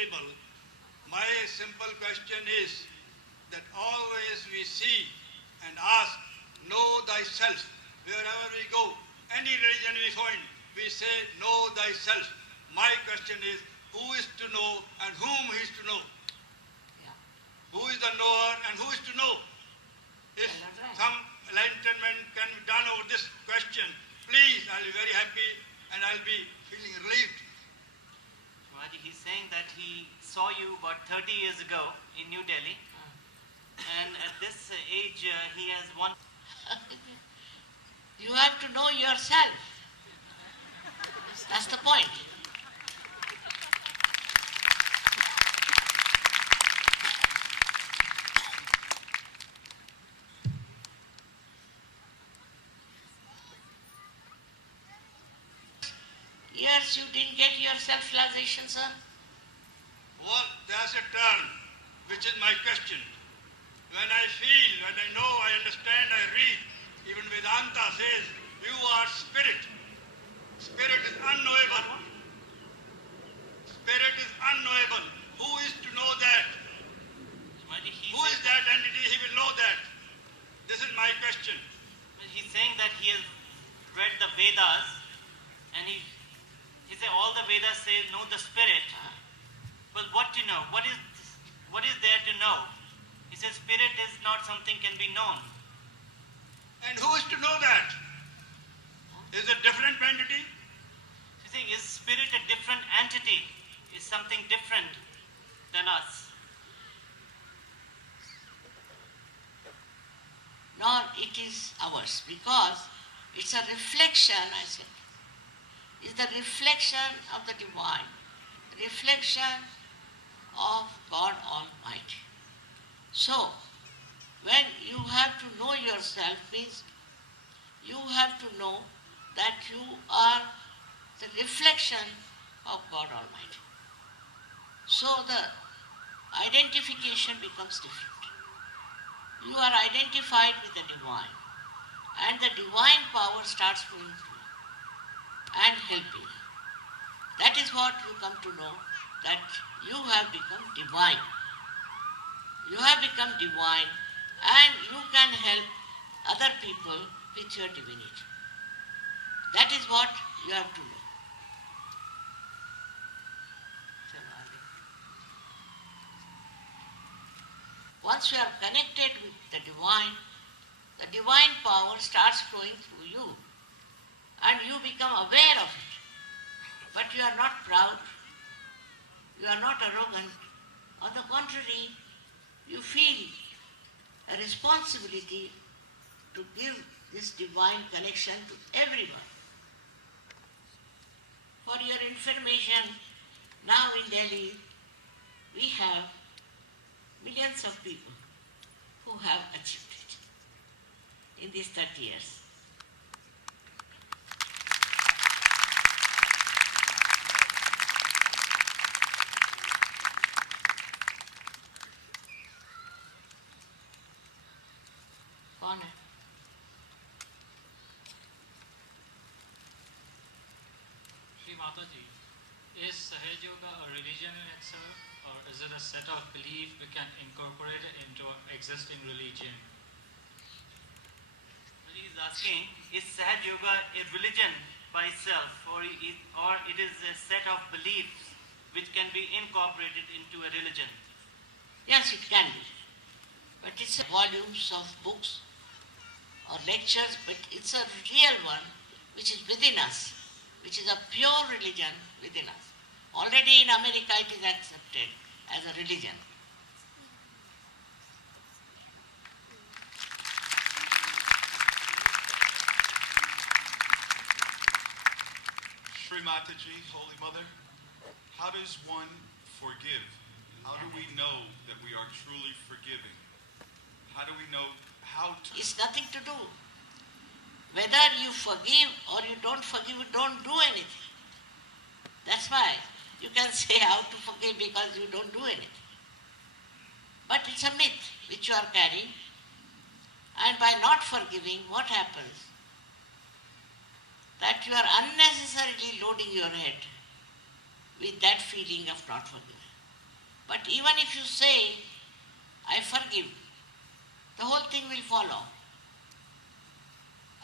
syllable. My simple question is that always we see and ask, know thyself. Wherever we go, any religion we find, we say, know thyself. My question is, who is to know and whom is to know? Yeah. Who is the knower and who is to know? If some enlightenment can be done over this question, please, I'll be very happy and I'll be feeling relieved. Swamiji, he's saying that he saw you about 30 years ago in New Delhi, and at this age he has one. You have to know yourself. That's the point. Years you didn't get your self-realization, sir? Well, there's a term which is my question. When I feel, when I know, I understand, I read, even Vedanta says, you are spirit. Spirit is unknowable. Spirit is unknowable. Who is to know that? Swamiji, Who is that entity? He will know that. This is my question. he's saying that he has read the Vedas, and he said all the Vedas say know the spirit. Well, what to know? What is there to know? He says spirit is not something can be known. And who is to know that? Is it a different entity? He's saying, is spirit a different entity? Is something different than us? Nor it is ours, because it's a reflection, I said. It's the reflection of the divine, reflection of God Almighty. So, when you have to know yourself means you have to know that you are the reflection of God Almighty. So the identification becomes different. You are identified with the divine, and the divine power starts flowing through you and helping you. That is what you come to know, that you have become divine. You have become divine, and you can help other people with your divinity. That is what you have to know. Once you are connected with the divine power starts flowing through you, and you become aware of it. But you are not proud, you are not arrogant. On the contrary, you feel a responsibility to give this divine connection to everyone. For your information, now in Delhi, we have millions of people who have achieved it in these 30 years. Honor. Shri Mataji, is Sahaj Yoga a religion in itself, or is it a set of belief we can incorporate it into an existing religion? He is asking, is Sahaj Yoga a religion by itself, or it is a set of beliefs which can be incorporated into a religion? Yes, it can be. But it's volumes of books or lectures, but it's a real one which is within us, which is a pure religion within us. Already in America it is accepted as a religion. Sri Mataji, Holy Mother, how does one forgive? How do we know that we are truly forgiving? How do we know how to? It's nothing to do. Whether you forgive or you don't forgive, you don't do anything. That's why you can say how to forgive because you don't do anything. But it's a myth which you are carrying. And by not forgiving, what happens? That you are unnecessarily loading your head with that feeling of not forgiving. But even if you say, I forgive, the whole thing will follow.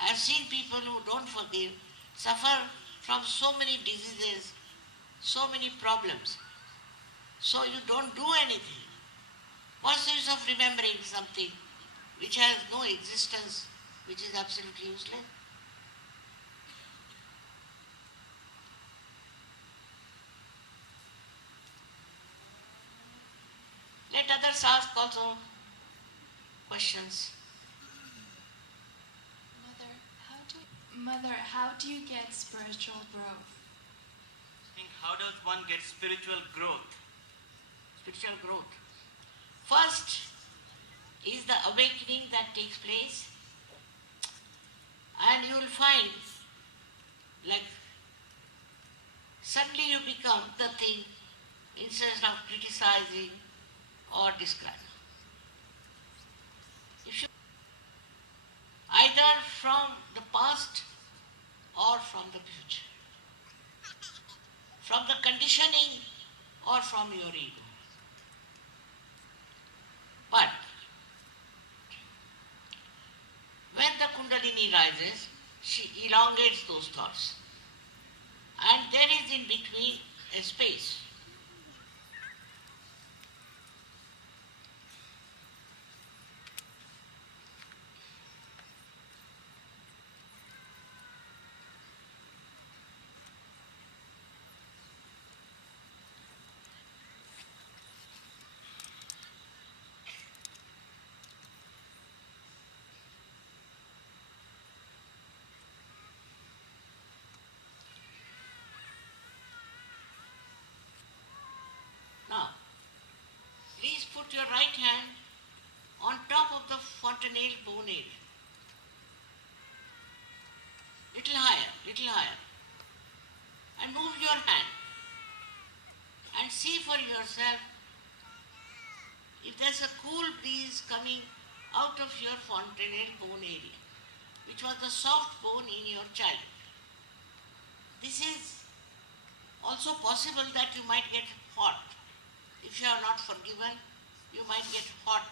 I have seen people who don't forgive suffer from so many diseases, so many problems. So you don't do anything. What's the use of remembering something which has no existence, which is absolutely useless? Let others ask also questions. Mother, how do you get spiritual growth? Think, how does one get spiritual growth? Spiritual growth. First is the awakening that takes place, and you will find like suddenly you become the thing instead of criticizing or describing. You should either from the past or from the future, from the conditioning or from your ego. But when the Kundalini rises, she elongates those thoughts. And there is in between a space. Now, please put your right hand on top of the fontanelle bone area. Little higher. And move your hand. And see for yourself if there's a cool breeze coming out of your fontanelle bone area, which was the soft bone in your child. This is also possible that you might get hot. If you are not forgiven, you might get hot.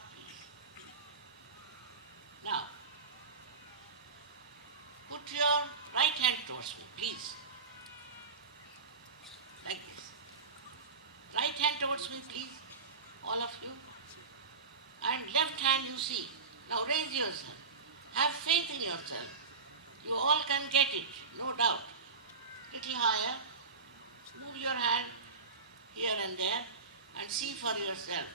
Now, put your right hand towards me, please. Like this. Right hand towards me, please, all of you. And left hand you see. Now raise yourself. Have faith in yourself. You all can get it, no doubt. Little higher. Move your hand here and there and see for yourself.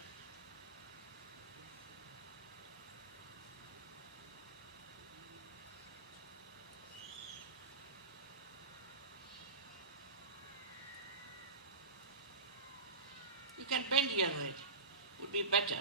You can bend your head, would be better.